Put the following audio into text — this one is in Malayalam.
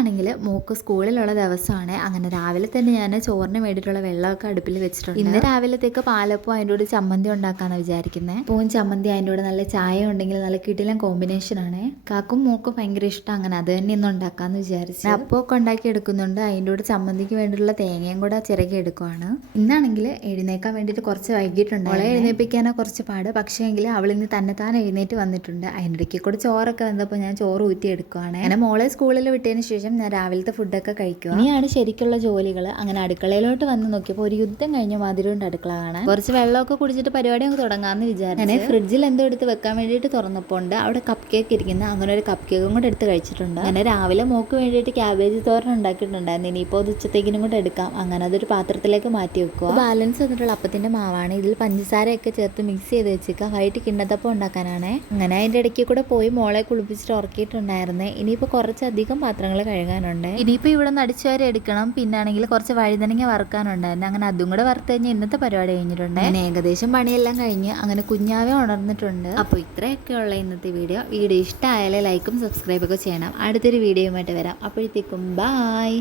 ഇന്നാണെങ്കിൽ മോക്ക് സ്കൂളിലുള്ള ദിവസമാണ്. അങ്ങനെ രാവിലെ തന്നെ ഞാൻ ചോറിന് വേണ്ടിയിട്ടുള്ള വെള്ളമൊക്കെ അടുപ്പിൽ വെച്ചിട്ടുണ്ട്. ഇന്ന് രാവിലത്തേക്ക് പാലപ്പവും അതിൻ്റെ കൂടെ ചമ്മന്തി ഉണ്ടാക്കാന്ന് വിചാരിക്കുന്നത്. പൂവും ചമ്മന്തി അതിൻ്റെ കൂടെ നല്ല ചായ ഉണ്ടെങ്കിൽ നല്ല കിടിലൻ കോമ്പിനേഷനാണ്. കാക്കും മോക്കും ഭയങ്കര ഇഷ്ടം. അങ്ങനെ അത് തന്നെ ഇന്ന് ഉണ്ടാക്കാന്ന് വിചാരിച്ചു. അപ്പമൊക്കെ ഉണ്ടാക്കി എടുക്കുന്നുണ്ട്. അതിൻ്റെ കൂടെ ചമ്മന്തിക്ക് വേണ്ടിയിട്ടുള്ള തേങ്ങയും കൂടെ ചിരകി എടുക്കുവാണ്. ഇന്നാണെങ്കിൽ എഴുന്നേക്കാൻ വേണ്ടിയിട്ട് കുറച്ച് വൈകിട്ടുണ്ട്. അവളെ എഴുന്നേൽപ്പിക്കാനോ കുറച്ച് പാട്. പക്ഷേ എങ്കിൽ അവൾ ഇന്ന് തന്നെ എഴുന്നേറ്റ് വന്നിട്ടുണ്ട്. അതിൻ്റെ ഇടയ്ക്ക് കൂടെ ചോറൊക്കെ വന്നപ്പോൾ ഞാൻ ചോറ് ഊറ്റി എടുക്കുവാണ്. അങ്ങനെ മോളെ സ്കൂളിൽ വിട്ടതിന് ശേഷം ഞാൻ രാവിലത്തെ ഫുഡൊക്കെ കഴിക്കുക. ഇനിയാണ് ശരിക്കുള്ള ജോലികൾ. അങ്ങനെ അടുക്കളയിലോട്ട് വന്ന് നോക്കിയപ്പോൾ ഒരു യുദ്ധം കഴിഞ്ഞ മാതിരിയുണ്ട് അടുക്കള കാണാൻ. കുറച്ച് വെള്ളമൊക്കെ കുടിച്ചിട്ട് പരിപാടി അങ്ങ് തുടങ്ങാമെന്ന് വിചാരിച്ചു. അങ്ങനെ ഫ്രിഡ്ജിൽ എന്തോ എടുത്ത് വെക്കാൻ വേണ്ടിയിട്ട് തുറന്നപ്പോൾ ഉണ്ട് അവിടെ കപ്പ് കേക്ക് ഇരിക്കുന്നത്. അങ്ങനെ ഒരു കപ്പ് കേക്കും കൂടെ എടുത്ത് കഴിച്ചിട്ടുണ്ട്. അങ്ങനെ രാവിലെ മോക്ക് വേണ്ടിയിട്ട് ക്യാബേജ് തോരൻ ഉണ്ടാക്കിയിട്ടുണ്ടായിരുന്നു. ഇനിയിപ്പോൾ അത് ഉച്ചത്തേക്കിനും കൂടെ എടുക്കാം. അങ്ങനെ അതൊരു പാത്രത്തിലേക്ക് മാറ്റി വെക്കുക. ബാലൻസ് വന്നിട്ടുള്ള അപ്പത്തിന്റെ മാവാണ്. ഇതിൽ പഞ്ചസാരയൊക്കെ ചേർത്ത് മിക്സ് ചെയ്ത് വെച്ചിട്ട് വൈകിട്ട് കിണ്ണത്തപ്പം ഉണ്ടാക്കാനാണ്. അങ്ങനെ അതിൻ്റെ ഇടയ്ക്ക് കൂടെ പോയി മോളെ കുളിപ്പിച്ചിട്ട് ഉറക്കിയിട്ടുണ്ടായിരുന്നേ. ഇനിയിപ്പോൾ കുറച്ചധികം പാത്രങ്ങൾ കഴുകാനുണ്ട്. ഇനിയിപ്പോൾ ഇവിടെ നിന്ന് അടിച്ചു വരെ എടുക്കണം. പിന്നാണെങ്കിൽ കുറച്ച് വഴുതനങ്ങ വറുക്കാനുണ്ടായിരുന്നു. അങ്ങനെ അതും കൂടെ വറുത്ത് കഴിഞ്ഞാൽ ഇന്നത്തെ പരിപാടി കഴിഞ്ഞിട്ടുണ്ട്. അങ്ങനെ ഏകദേശം പണിയെല്ലാം കഴിഞ്ഞ് അങ്ങനെ കുഞ്ഞാവെ ഉണർന്നിട്ടുണ്ട്. അപ്പോൾ ഇത്രയൊക്കെയുള്ള ഇന്നത്തെ വീഡിയോ ഇഷ്ടമായാലേ ലൈക്കും സബ്സ്ക്രൈബൊക്കെ ചെയ്യണം. അടുത്തൊരു വീഡിയോയുമായിട്ട് വരാം. അപ്പോഴത്തേക്കും ബായ്.